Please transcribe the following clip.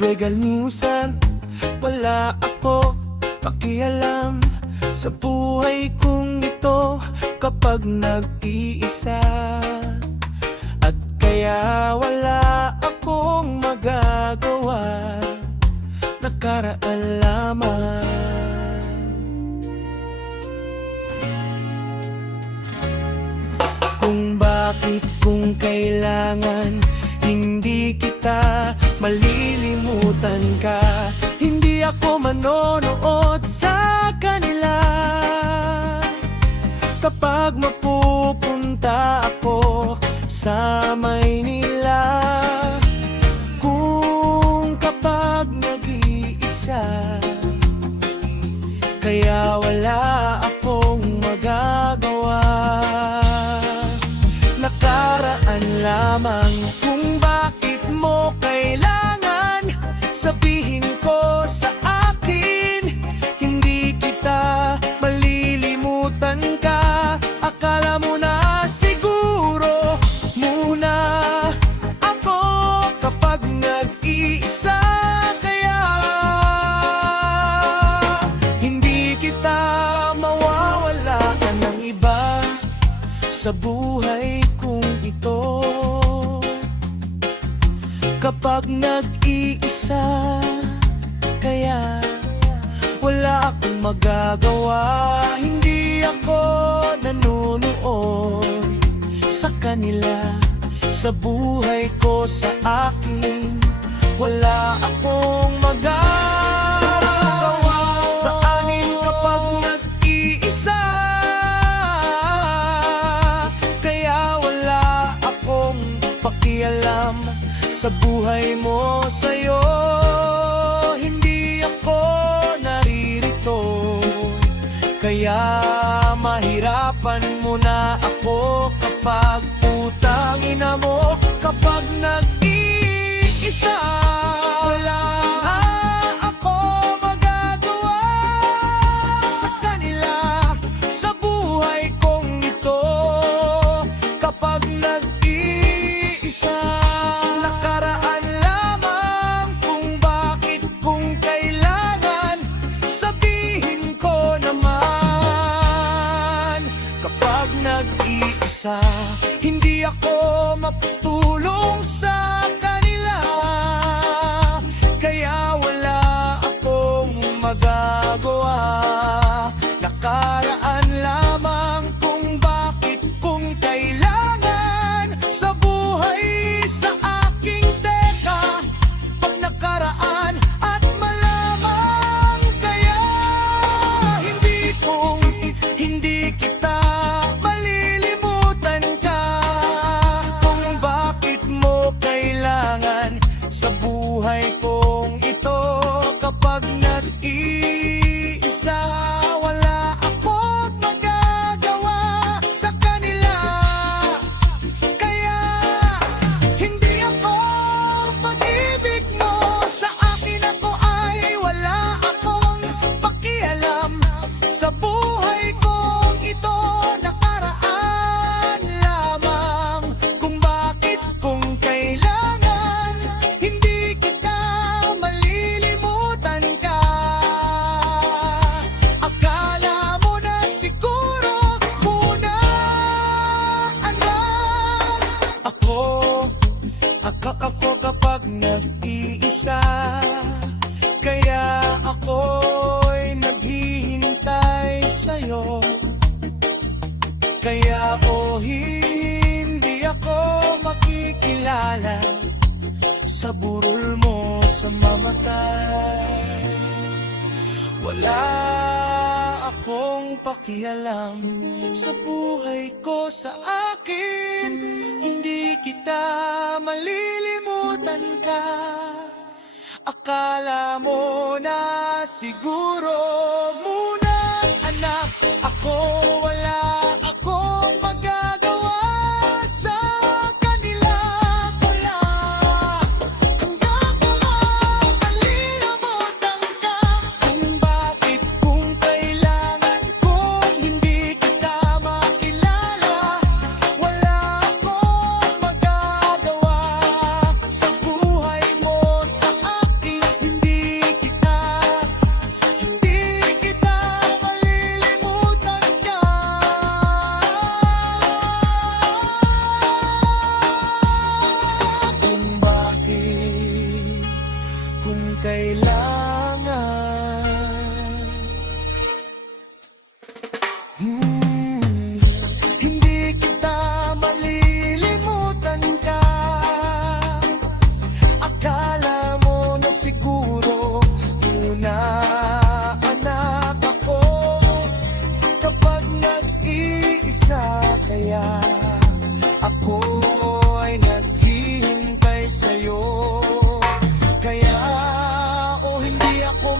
regalusan. Wala ako pakialam sa buhay kong ito kapag nag-iisa. At kaya wala akong magagawa, nakaraan lamang. Kung bakit, kung kailangan, hindi kita malilimutan ka. Hindi ako manonood sa kanila kapag mapupunta ako sa Maynila. Kung kapag nag-iisa, kaya wala akong magagawa, nakaraan lamang. Kung bakit mo kailangan sabihin ko sa akin, hindi kita malilimutan ka. Akala mo na siguro muna ako kapag nag-iisa, kaya hindi kita mawawala ng iba sa buhay kong ito. Kapag nag-iisa, kaya wala akong magagawa. Hindi ako nanonood sa kanila, sa buhay ko, sa akin. Wala akong magagawa sa amin kapag nag-iisa, kaya wala akong pakialam sa buhay mo, sa'yo. Hindi ako naririto, kaya mahirapan mo na ako kapag putang ina mo. Kapag nag-iisa, wala na ako magagawa sa kanila, sa buhay kong ito. Kapag nag-iisa, nakaraan lamang. Kung bakit, kung kailangan, sabihin ko naman. Kapag nag-iisa, hindi ako maputulong sa kanila, kaya wala akong magagawa, nakaraan lamang. Kung bakit, kung kailangan, sa buhay, sa aking teka, pag nakaraan at malamang. Kaya hindi kita malilimutan ka. Kung bakit mo kailangan sa buhay kong ito, kapag nag-iisa, wala akong magagawa sa kanila, kaya hindi ako pag-ibig mo sa akin. Ako ay wala akong pakialam sa buhay kong ito, nakaraan lamang. Kung bakit, kung kailangan, hindi kita malilimutan ka. Akala mo na siguro muna, anak. Ako kapag nag-iisa, kaya ako'y naghihintay sa'yo. Kaya hindi ako makikilala sa burol mo sa mamatay. Wala akong pakialam sa buhay ko, sa akin. Hindi kita malilimutan ka. Akala mo na siguro muna, anak. Wala akong magagawa sa kanila. Wala kang gagawa, malilimutan ka. Kung bakit, kung kailangan, kung hindi kita makilala, wala akong magagawa sa buhay mo, sa akin. kailangan. Hindi kita malilimutan ka. Akala mo na siguro muna anak ako. Kapag nag-iisa kaya ako ay naghihintay sa'yo. Kaya o hindi ako